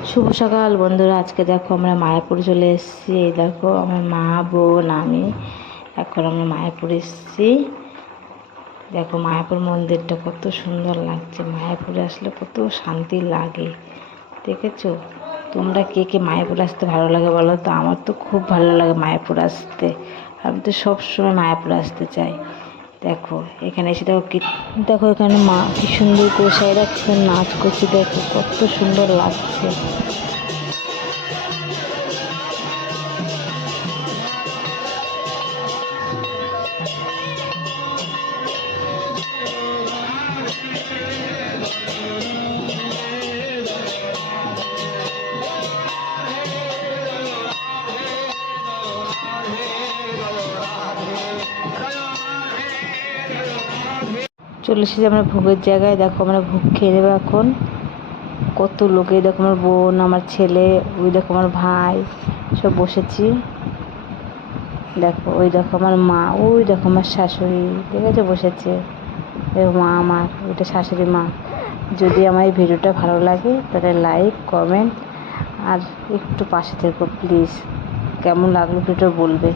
শুভ সকাল বন্ধুরা, আজকে দেখো আমরা মায়াপুর চলে এসেছি। এই দেখো, আমার মা, বোন, আমি এখন আমরা মায়াপুর এসেছি। দেখো মায়াপুর মন্দিরটা কত সুন্দর লাগছে। মায়াপুরে আসলে কত শান্তি লাগে, দেখেছ? তোমরা কে কে মায়াপুর আসতে ভালো লাগে বলো তো? আমার তো খুব ভালো লাগে মায়াপুর আসতে। আমি তো সবসময় মায়াপুর আসতে চাই। দেখো, এখানে এসে দেখো কি দেখো এখানে মা কি সুন্দর করে কি সুন্দর নাচ করছে, দেখো কত সুন্দর লাগছে। চলে এসেছি আমরা ভোগের জায়গায়। দেখো আমরা ভোগ খেয়ে নেব এখন। কত লোকে, দেখো আমার বোন, আমার ছেলে, ওই দেখো আমার ভাই, সব বসেছি। দেখো, ওই দেখো আমার মা, ওই দেখো আমার শাশুড়ি, ঠিক আছে? বসেছে। মা আমার ওইটা শাশুড়ি মা। যদি আমার এই ভিডিওটা ভালো লাগে, তাহলে লাইক, কমেন্ট, আর একটু পাশে থেকো, প্লিজ। কেমন লাগল ভিডিও বলবে।